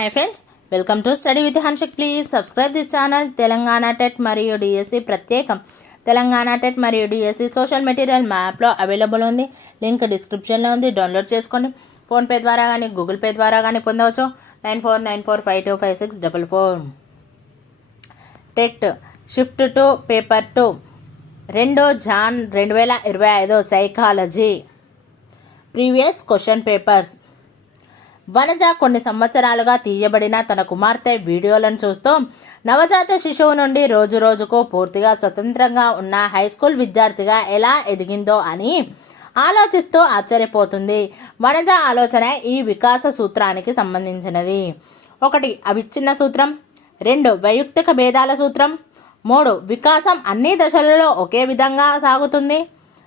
Hi friends, welcome to study with Hanshik. Please subscribe this channel. Telangana TET మరియు DSC ప్రత్యేకం. Telangana TET మరియు DSC social material మ్యాప్లో available ఉంది. Link డిస్క్రిప్షన్లో ఉంది, డౌన్లోడ్ చేసుకోండి. ఫోన్పే ద్వారా కానీ గూగుల్ పే ద్వారా కానీ పొందవచ్చు. 9494525644. TET shift two paper 2 2 Jan 2025 psychology previous question papers. Vanaja కొన్ని సంవత్సరాలుగా తీయబడిన తన కుమార్తె వీడియోలను చూస్తూ నవజాత శిశువు నుండి రోజు రోజుకు పూర్తిగా స్వతంత్రంగా ఉన్న హై స్కూల్ విద్యార్థిగా ఎలా ఎదిగిందో అని ఆలోచిస్తూ ఆశ్చర్యపోతుంది. వనజ ఆలోచన ఈ వికాస సూత్రానికి సంబంధించినది. 1 అవిచ్ఛిన్న సూత్రం, 2 వైయుక్తిక భేదాల సూత్రం, 3 వికాసం అన్ని దశలలో ఒకే విధంగా సాగుతుంది,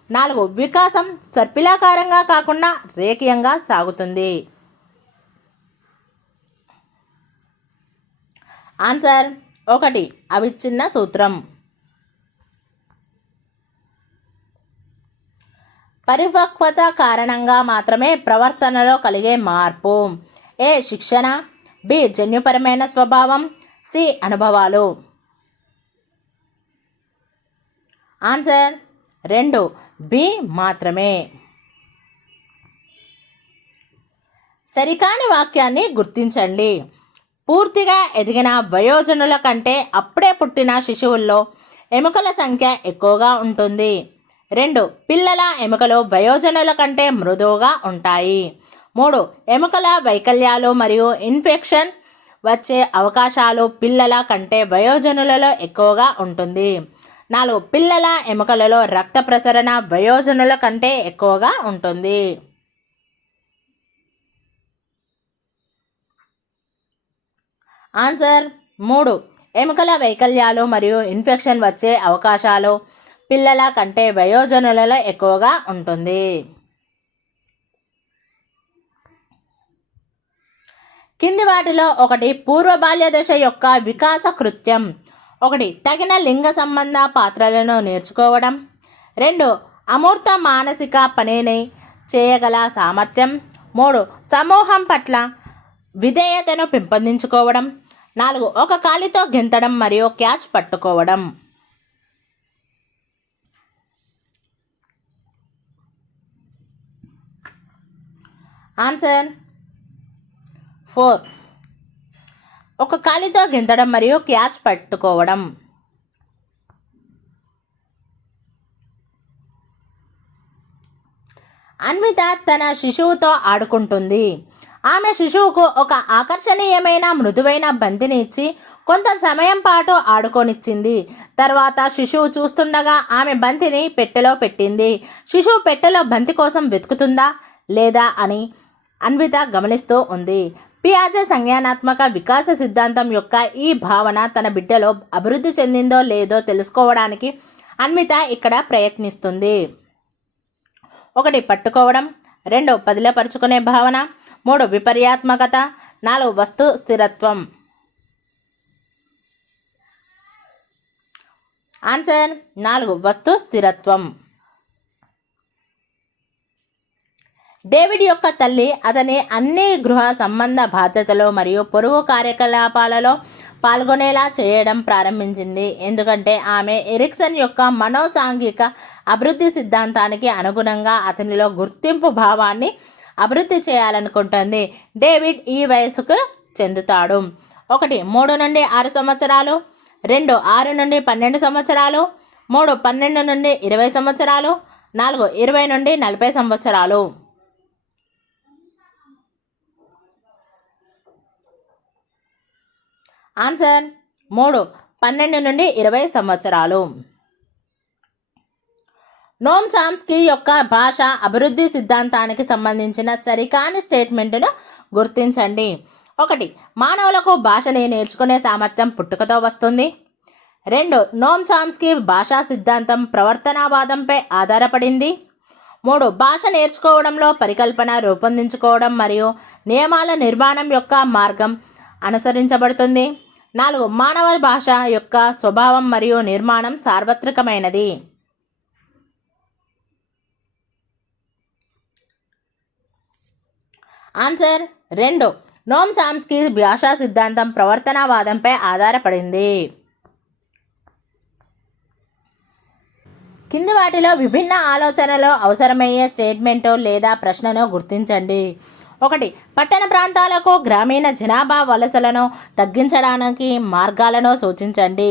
4 వికాసం సర్పిలాకారంగా కాకుండా రేఖీయంగా సాగుతుంది. ఆన్సర్ 1 అవిచ్ఛిన్న సూత్రం. పరిపక్వత కారణంగా మాత్రమే ప్రవర్తనలో కలిగే మార్పు. ఏ శిక్షణ, బి జన్యుపరమైన స్వభావం, సి అనుభవాలు. ఆన్సర్ 2 బి మాత్రమే. సరికాని వాక్యాన్ని గుర్తించండి. పూర్తిగా ఎదిగిన వయోజనుల కంటే అప్పుడే పుట్టిన శిశువుల్లో ఎముకల సంఖ్య ఎక్కువగా ఉంటుంది. 2 పిల్లల ఎముకలు వయోజనుల కంటే మృదువుగా ఉంటాయి. 3 ఎముకల వైకల్యాలు మరియు ఇన్ఫెక్షన్ వచ్చే అవకాశాలు పిల్లల కంటే వయోజనులలో ఎక్కువగా ఉంటుంది. 4 పిల్లల ఎముకలలో రక్త ప్రసరణ వయోజనుల కంటే ఎక్కువగా ఉంటుంది. ఆన్సర్ 3 ఎముకల వైకల్యాలు మరియు ఇన్ఫెక్షన్ వచ్చే అవకాశాలు పిల్లల కంటే వయోజనులలో ఎక్కువగా ఉంటుంది. కింది వాటిలో 1 పూర్వ బాల్య దశ యొక్క వికాస కృత్యం. 1 తగిన లింగ సంబంధ పాత్రలను నేర్చుకోవడం, 2 అమూర్త మానసిక పనిని చేయగల సామర్థ్యం, 3 సమూహం పట్ల విధేయతను పెంపొందించుకోవడం, 4 ఒక కాలితో గెంతడం మరియు క్యాచ్ పట్టుకోవడం. ఆన్సర్ 4 ఒక కాలితో గెంతడం మరియు క్యాచ్ పట్టుకోవడం. అన్విత తన శిశువుతో ఆడుకుంటుంది. ఆమె శిశువుకు ఒక ఆకర్షణీయమైన మృదువైన బంతిని ఇచ్చి కొంత సమయం పాటు ఆడుకోనిచ్చింది. తర్వాత శిశువు చూస్తుండగా ఆమె బంతిని పెట్టెలో పెట్టింది. శిశువు పెట్టెలో బంతి కోసం వెతుకుతుందా లేదా అని అన్విత గమనిస్తూ ఉంది. పియాజే సంజ్ఞానాత్మక వికాస సిద్ధాంతం యొక్క ఈ భావన తన బిడ్డలో అభివృద్ధి చెందిందో లేదో తెలుసుకోవడానికి అన్విత ఇక్కడ ప్రయత్నిస్తుంది. 1 పట్టుకోవడం, 2 పదిలపరుచుకునే భావన, 3 విపర్యాత్మకత, 4 వస్తు స్థిరత్వం. ఆన్సర్ 4 వస్తు స్థిరత్వం. డేవిడ్ యొక్క తల్లి అతని అన్ని గృహ సంబంధ బాధ్యతలు మరియు పొరుగు కార్యకలాపాలలో పాల్గొనేలా చేయడం ప్రారంభించింది, ఎందుకంటే ఆమె ఎరిక్సన్ యొక్క మనోసాంఘిక అభివృద్ధి సిద్ధాంతానికి అనుగుణంగా అతనిలో గుర్తింపు భావాన్ని అభివృద్ధి చేయాలనుకుంటుంది. డేవిడ్ ఈ వయసుకు చెందుతాడు. 1 3 నుండి 6 సంవత్సరాలు, 2 6 నుండి 12 సంవత్సరాలు, 3 12 నుండి 20 సంవత్సరాలు, 4 20 నుండి 40 సంవత్సరాలు. ఆన్సర్ 3 12 నుండి 20 సంవత్సరాలు. నోమ్ చామ్స్కీ యొక్క భాష అభివృద్ధి సిద్ధాంతానికి సంబంధించిన సరికాని స్టేట్మెంట్ను గుర్తించండి. 1 మానవులకు భాషని నేర్చుకునే సామర్థ్యం పుట్టుకతో వస్తుంది. 2 నోమ్ చామ్స్కీ భాషా సిద్ధాంతం ప్రవర్తనావాదంపై ఆధారపడింది. 3 భాష నేర్చుకోవడంలో పరికల్పన రూపొందించుకోవడం మరియు నియమాల నిర్మాణం యొక్క మార్గం అనుసరించబడుతుంది. 4 మానవ భాష యొక్క స్వభావం మరియు నిర్మాణం సార్వత్రికమైనది. ఆన్సర్ 2 నోమ్ చామ్స్కీ భాషా సిద్ధాంతం ప్రవర్తనవాదంపై ఆధారపడింది. కింది వాటిలో విభిన్న ఆలోచనలో అవసరమయ్యే స్టేట్మెంట్ లేదా ప్రశ్నను గుర్తించండి. 1. పట్టణ ప్రాంతాలకు గ్రామీణ జనాభా వలసలను తగ్గించడానికి మార్గాలను సూచించండి.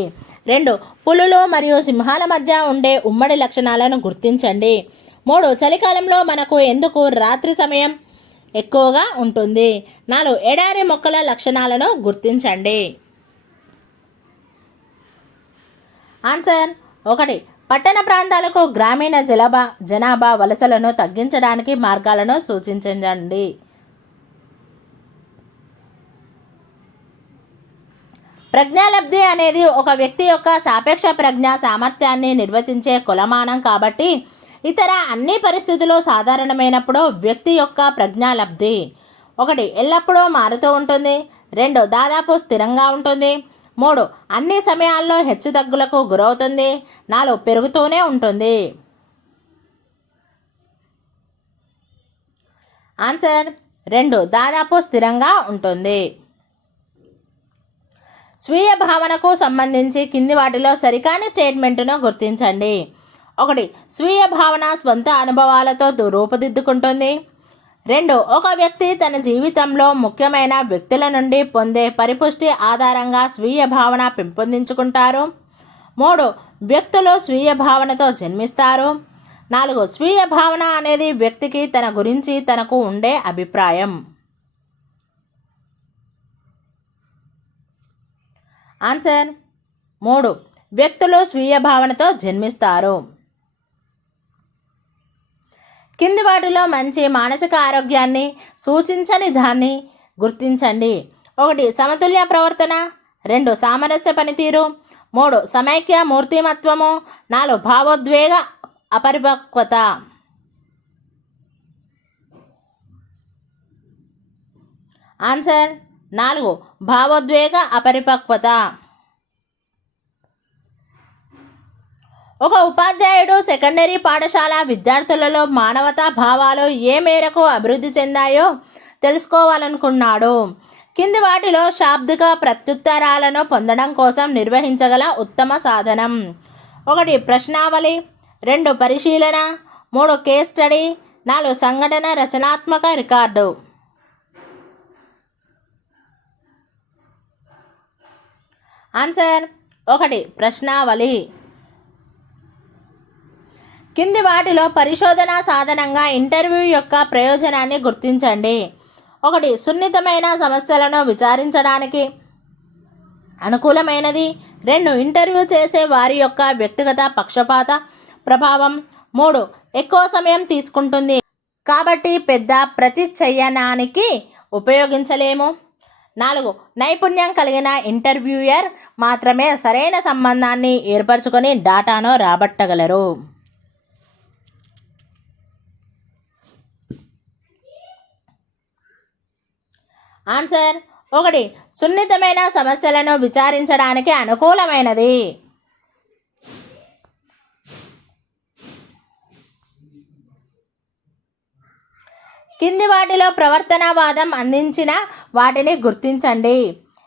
2. పులులు మరియు సింహాల మధ్య ఉండే ఉమ్మడి లక్షణాలను గుర్తించండి. 3. చలికాలంలో మనకు ఎందుకు రాత్రి సమయం ఎక్కువగా ఉంటుంది. 4. ఎడారి మొక్కల లక్షణాలను గుర్తించండి. ఆన్సర్ 1. పట్టణ ప్రాంతాలకు గ్రామీణ జనాభా వలసలను తగ్గించడానికి మార్గాలను సూచించండి. ప్రజ్ఞాలబ్ధి అనేది ఒక వ్యక్తి యొక్క సాపేక్ష ప్రజ్ఞా సామర్థ్యాన్ని నిర్వచించే కొలమానం కాబట్టి ఇతర అన్ని పరిస్థితులు సాధారణమైనప్పుడు వ్యక్తి యొక్క ప్రజ్ఞాలబ్ధి 1. ఎల్లప్పుడూ మారుతూ ఉంటుంది. 2. దాదాపు స్థిరంగా ఉంటుంది. 3. అన్ని సమయాల్లో హెచ్చుతగ్గులకు గురవుతుంది. 4. పెరుగుతూనే ఉంటుంది. ఆన్సర్ 2. దాదాపు స్థిరంగా ఉంటుంది. స్వీయ భావనకు సంబంధించి కింది వాటిలో సరికాని స్టేట్మెంట్ను గుర్తించండి. 1. స్వీయ భావన స్వంత అనుభవాలతో రూపుదిద్దుకుంటుంది. 2. ఒక వ్యక్తి తన జీవితంలో ముఖ్యమైన వ్యక్తుల నుండి పొందే పరిపుష్టి ఆధారంగా స్వీయ భావన పెంపొందించుకుంటారు. 3. వ్యక్తులు స్వీయ భావనతో జన్మిస్తారు. 4. స్వీయ భావన అనేది వ్యక్తికి తన గురించి తనకు ఉండే అభిప్రాయం. ఆన్సర్ 3. వ్యక్తులు స్వీయ భావనతో జన్మిస్తారు. కింది వాటిలో మంచి మానసిక ఆరోగ్యాన్ని సూచించని దాన్ని గుర్తించండి. 1. సమతుల్య ప్రవర్తన. 2. సామరస్య పనితీరు. 3. సమైక్య మూర్తిమత్వము. 4. భావోద్వేగ అపరిపక్వత. ఆన్సర్ 4. భావోద్వేగ అపరిపక్వత. ఒక ఉపాధ్యాయుడు సెకండరీ పాఠశాల విద్యార్థులలో మానవతా భావాలు ఏ మేరకు అభివృద్ధి చెందాయో తెలుసుకోవాలనుకున్నాడు. కింది వాటిలో శాబ్దిక ప్రత్యుత్తరాలను పొందడం కోసం నిర్వహించగల ఉత్తమ సాధనం. 1. ప్రశ్నావళి. 2. పరిశీలన. 3. Case study. 4. సంఘటన రచనాత్మక రికార్డు. ఆన్సర్ 1. ప్రశ్నావళి. కింది వాటిలో పరిశోధన సాధనంగా ఇంటర్వ్యూ యొక్క ప్రయోజనాన్ని గుర్తించండి. 1. సున్నితమైన సమస్యలను విచారించడానికి అనుకూలమైనది. 2. ఇంటర్వ్యూ చేసే వారి యొక్క వ్యక్తిగత పక్షపాత ప్రభావం. 3. ఎక్కువ సమయం తీసుకుంటుంది కాబట్టి పెద్ద ప్రతిచయనానికి ఉపయోగించలేము. 4. నైపుణ్యం కలిగిన ఇంటర్వ్యూయర్ మాత్రమే సరైన సంబంధాన్ని ఏర్పరచుకొని డాటాను రాబట్టగలరు. ఆన్సర్ 1. సున్నితమైన సమస్యలను విచారించడానికి అనుకూలమైనది. కింది వాటిలో ప్రవర్తనవాదం అందించిన వాటిని గుర్తించండి.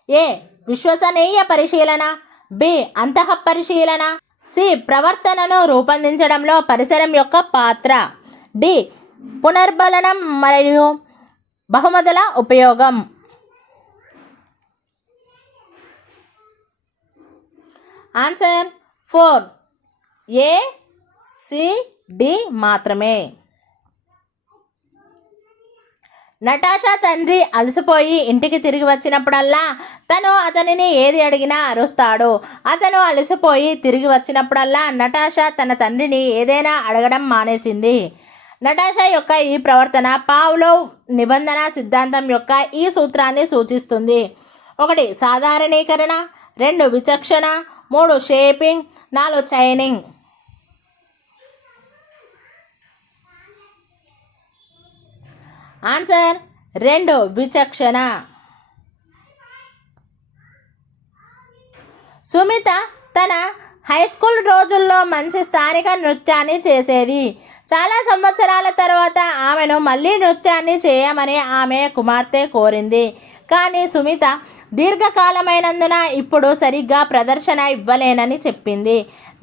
ఏ. విశ్వసనీయ పరిశీలన. బి. అంతఃపరిశీలన. సి. ప్రవర్తనను రూపొందించడంలో పరిసరం యొక్క పాత్ర. డి. పునర్బలనం మరియు బహుమతుల ఉపయోగం. ఆన్సర్ 4. ఏ, సి, డి మాత్రమే. నటాషా తండ్రి అలసిపోయి ఇంటికి తిరిగి వచ్చినప్పుడల్లా తను అతనిని ఏది అడిగినా అరుస్తాడు. అతను అలసిపోయి తిరిగి వచ్చినప్పుడల్లా నటాషా తన తండ్రిని ఏదైనా అడగడం మానేసింది. నటాషా యొక్క ఈ ప్రవర్తన పావ్లోవ్ నిబంధన సిద్ధాంతం యొక్క ఈ సూత్రాన్ని సూచిస్తుంది. 1. సాధారణీకరణ. 2. విచక్షణ. 3. షేపింగ్. 4. చైనింగ్. ఆన్సర్ 2. విచక్షణ. సుమిత తన హై స్కూల్ రోజుల్లో మంచి స్థానిక నృత్యాన్ని చేసేది. చాలా సంవత్సరాల తర్వాత ఆమెను మళ్ళీ నృత్యాన్ని చేయమని ఆమె కుమార్తె కోరింది. కానీ సుమిత దీర్ఘకాలమైనందున ఇప్పుడు సరిగ్గా ప్రదర్శన ఇవ్వలేనని చెప్పింది.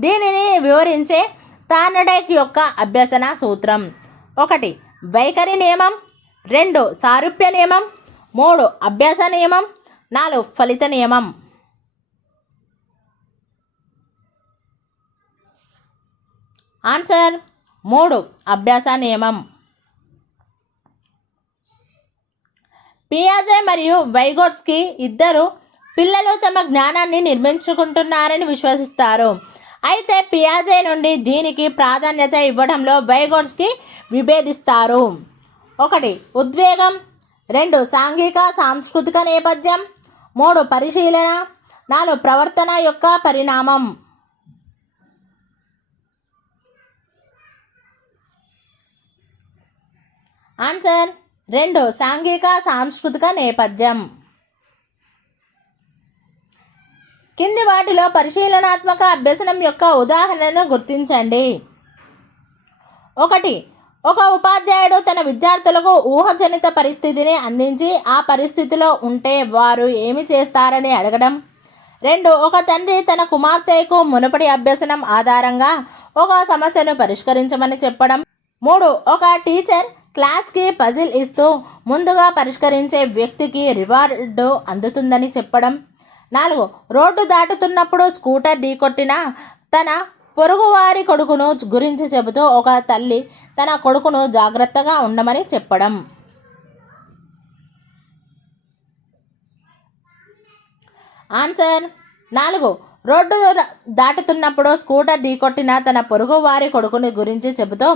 దీనిని వివరించే తార్నడైక్ యొక్క అభ్యసన సూత్రం: 1 వైఖరి నియమం, 2 సారూప్య నియమం, 3 అభ్యాస నియమం, 4 ఫలిత నియమం. ఆన్సర్ 3 అభ్యాస నియమం. పియాజే మరియు వైగోట్స్కీ ఇద్దరు పిల్లలు తమ జ్ఞానాన్ని నిర్మించుకుంటున్నారని విశ్వసిస్తారు. అయితే పియాజే నుండి దీనికి ప్రాధాన్యత ఇవ్వడంలో వైగోట్స్కీ విభేదిస్తారు. 1 ఉద్వేగం, 2 సాంఘిక సాంస్కృతిక నేపథ్యం, 3 పరిశీలన, 4 ప్రవర్తన యొక్క పరిణామం. ఆన్సర్ 2 సాంఘిక సాంస్కృతిక నేపథ్యం. కింది వాటిలో పరిశీలనాత్మక అభ్యసనం యొక్క ఉదాహరణను గుర్తించండి. 1 ఒక ఉపాధ్యాయుడు తన విద్యార్థులకు ఊహజనిత పరిస్థితిని అందించి ఆ పరిస్థితిలో ఉంటే వారు ఏమి చేస్తారని అడగడం. 2 ఒక తండ్రి తన కుమార్తెకు మునుపటి అభ్యసనం ఆధారంగా ఒక సమస్యను పరిష్కరించమని చెప్పడం. 3 ఒక టీచర్ క్లాస్కి పజిల్ ఇస్తూ ముందుగా పరిష్కరించే వ్యక్తికి రివార్డు అందుతుందని చెప్పడం. 4 రోడ్డు దాటుతున్నప్పుడు స్కూటర్ ఢీకొట్టిన తన పొరుగువారి కొడుకును గురించి చెబుతూ ఒక తల్లి తన కొడుకును జాగ్రత్తగా ఉండమని చెప్పడం. ఆన్సర్ 4 రోడ్డు దాటుతున్నప్పుడు స్కూటర్ ఢీకొట్టిన తన పొరుగువారి కొడుకుని గురించి చెబుతూ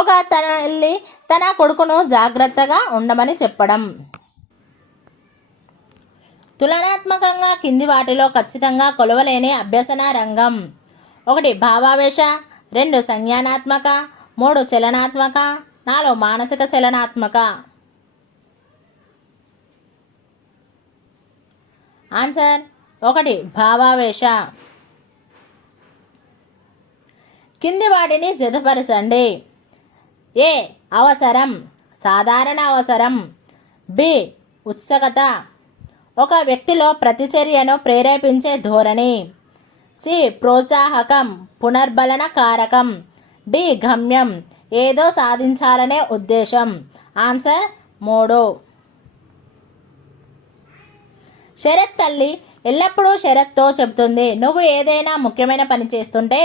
ఒక తల్లి తన కొడుకును జాగ్రత్తగా ఉండమని చెప్పడం. తులనాత్మకంగా కింది వాటిలో ఖచ్చితంగా కొలవలేని అభ్యసన రంగం: 1 భావావేశ, 2 సంజ్ఞానాత్మక, 3 చలనాత్మక, 4 మానసిక చలనాత్మక. ఆన్సర్ 1 భావావేశ. కింది వాటిని జతపరచండి. ఏ అవసరం, సాధారణ అవసరం. బి ఉత్సుకత, ఒక వ్యక్తిలో ప్రతిచర్యను ప్రేరేపించే ధోరణి. సి ప్రోత్సాహకం, పునర్బలన కారకం. డి గమ్యం, ఏదో సాధించాలనే ఉద్దేశం. ఆన్సర్ 3. శరత్ తల్లి ఎల్లప్పుడూ శరత్తో చెబుతుంది, నువ్వు ఏదైనా ముఖ్యమైన పని చేస్తుంటే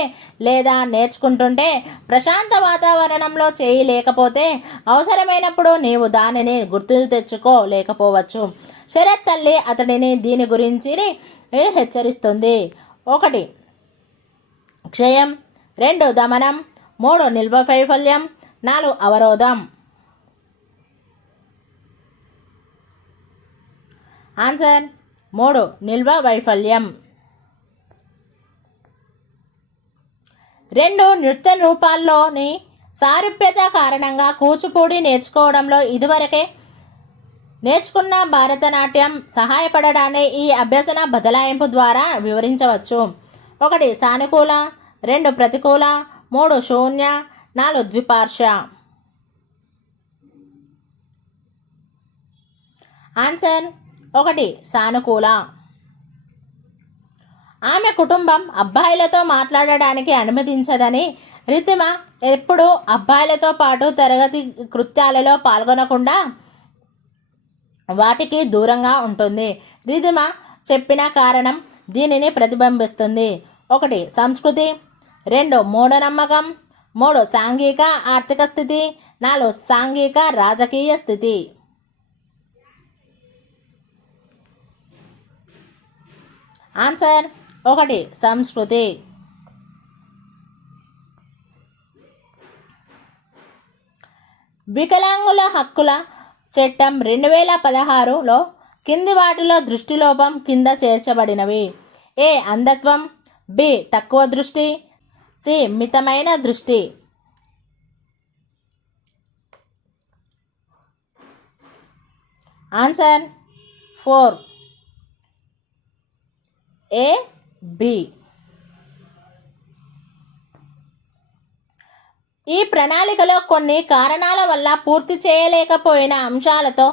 లేదా నేర్చుకుంటుంటే ప్రశాంత వాతావరణంలో చేయలేకపోతే అవసరమైనప్పుడు నీవు దానిని గుర్తు తెచ్చుకోలేకపోవచ్చు. శరత్ తల్లి అతడిని దీని గురించి హెచ్చరిస్తుంది. 1 క్షయం, 2 దమనం, 3 నిల్వ వైఫల్యం, 4 అవరోధం. ఆన్సర్ 3 నిల్వ వైఫల్యం. 2 నృత్య రూపాల్లోని సారూప్యత కారణంగా కూచిపూడి నేర్చుకోవడంలో ఇదివరకే నేర్చుకున్న భరతనాట్యం సహాయపడడాన్ని ఈ అభ్యసన బదలాయింపు ద్వారా వివరించవచ్చు. 1 సానుకూల, 2 ప్రతికూల, 3 శూన్య, 4 ద్విపార్శ్వ. ఆన్సర్ 1 సానుకూల. ఆమె కుటుంబం అబ్బాయిలతో మాట్లాడడానికి అనుమతించదని రితిమ ఎప్పుడూ అబ్బాయిలతో పాటు తరగతి కృత్యాలలో పాల్గొనకుండా వాటికి దూరంగా ఉంటుంది. రితిమ చెప్పిన కారణం దీనిని ప్రతిబింబిస్తుంది. 1 సంస్కృతి, 2 మూఢనమ్మకం, 3 సాంఘిక ఆర్థిక స్థితి, 4 సాంఘిక రాజకీయ స్థితి. ఆన్సర్ 1 సంస్కృతి. వికలాంగుల హక్కుల చట్టం 2016లో కింది వాటిలో దృష్టిలోపం కింద చేర్చబడినవి: ఏ అంధత్వం, బి తక్కువ దృష్టి, సి మితమైన దృష్టి. Answer 4 A B. ఈ ప్రణాళికలో కొన్ని కారణాల వల్ల పూర్తి చేయలేకపోయిన అంశాలతో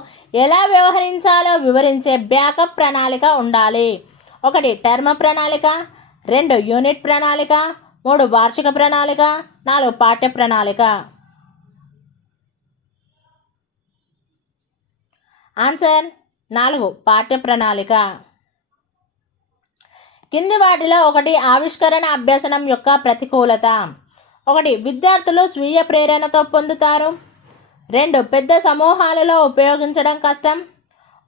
ఎలా వ్యవహరించాలో వివరించే బ్యాకప్ ప్రణాళిక ఉండాలి. 1 టర్మ్ ప్రణాళిక, 2 యూనిట్ ప్రణాళిక, 3 వార్షిక ప్రణాళిక, 4 పాఠ్య ప్రణాళిక. ఆన్సర్ 4 పాఠ్య ప్రణాళిక. కింది వాటిలో 1 ఆవిష్కరణ అభ్యసనం యొక్క ప్రతికూలత. 1 విద్యార్థులు స్వీయ ప్రేరణతో పొందుతారు. 2 పెద్ద సమూహాలలో ఉపయోగించడం కష్టం.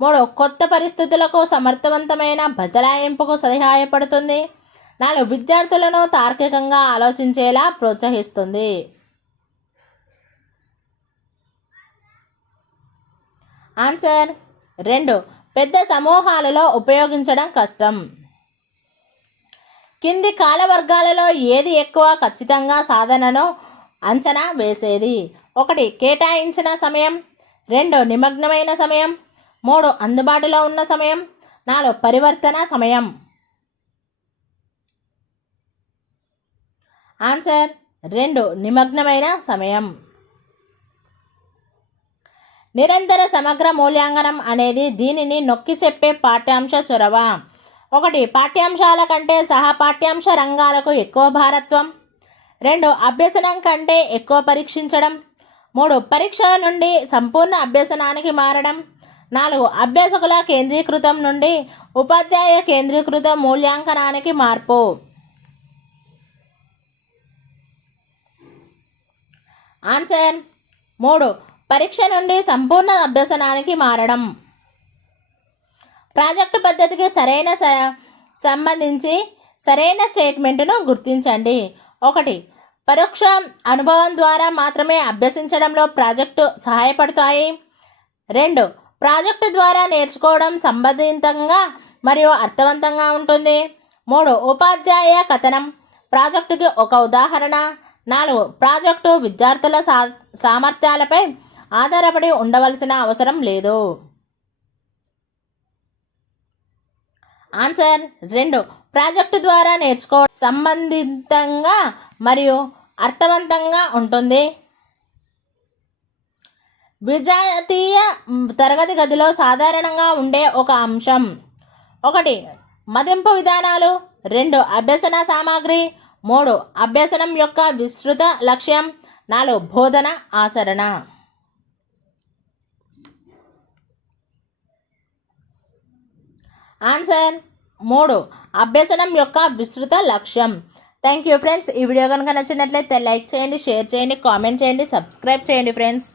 3 కొత్త పరిస్థితులకు సమర్థవంతమైన బదలాయింపుకు సహాయపడుతుంది. 4 విద్యార్థులను తార్కికంగా ఆలోచించేలా ప్రోత్సహిస్తుంది. ఆన్సర్ 2 పెద్ద సమూహాలలో ఉపయోగించడం కష్టం. కింది కాల వర్గాలలో ఏది ఎక్కువ ఖచ్చితంగా సాధనను అంచనా వేసేది? 1 కేటాయించిన సమయం, 2 నిమగ్నమైన సమయం, 3 అందుబాటులో ఉన్న సమయం, 4 పరివర్తన సమయం. ఆన్సర్ 2 నిమగ్నమైన సమయం. నిరంతర సమగ్ర మూల్యాంకనం అనేది దీనిని నొక్కి చెప్పే పాఠ్యాంశ చొరవ. 1 పాఠ్యాంశాల కంటే సహా పాఠ్యాంశ రంగాలకు ఎక్కువ భారత్వం. 2 అభ్యసనం కంటే ఎక్కువ పరీక్షించడం. 3 పరీక్ష నుండి సంపూర్ణ అభ్యసనానికి మారడం. 4 అభ్యాసకుల కేంద్రీకృతం నుండి ఉపాధ్యాయ కేంద్రీకృత మూల్యాంకనానికి మార్పు. ఆన్సర్ 3 పరీక్ష నుండి సంపూర్ణ అభ్యసనానికి మారడం. ప్రాజెక్టు పద్ధతికి సంబంధించి సరైన స్టేట్మెంట్ను గుర్తించండి. 1 పరోక్ష అనుభవం ద్వారా మాత్రమే అభ్యసించడంలో ప్రాజెక్టు సహాయపడతాయి. 2 ప్రాజెక్టు ద్వారా నేర్చుకోవడం సంబంధితంగా మరియు అర్థవంతంగా ఉంటుంది. 3 ఉపాధ్యాయ కథనం ప్రాజెక్టుకి ఒక ఉదాహరణ. 4 ప్రాజెక్టు విద్యార్థుల సామర్థ్యాలపై ఆధారపడి ఉండవలసిన అవసరం లేదు. ఆన్సర్ 2 ప్రాజెక్టు ద్వారా నేర్చుకోవడం సంబంధితంగా మరియు అర్థవంతంగా ఉంటుంది. విజాతీయ తరగతి గదిలో సాధారణంగా ఉండే ఒక అంశం. 1 మదింపు విధానాలు, 2 అభ్యసన సామాగ్రి, 3 అభ్యసనం యొక్క విస్తృత లక్ష్యం, 4 బోధన ఆచరణ. ఆన్సర్ 3 అభ్యసనం యొక్క విస్తృత లక్ష్యం. Thank you friends. ఈ వీడియో కనుక నచ్చినట్లయితే లైక్ చేయండి, షేర్ చేయండి, కామెంట్ చేయండి, సబ్స్క్రైబ్ చేయండి ఫ్రెండ్స్.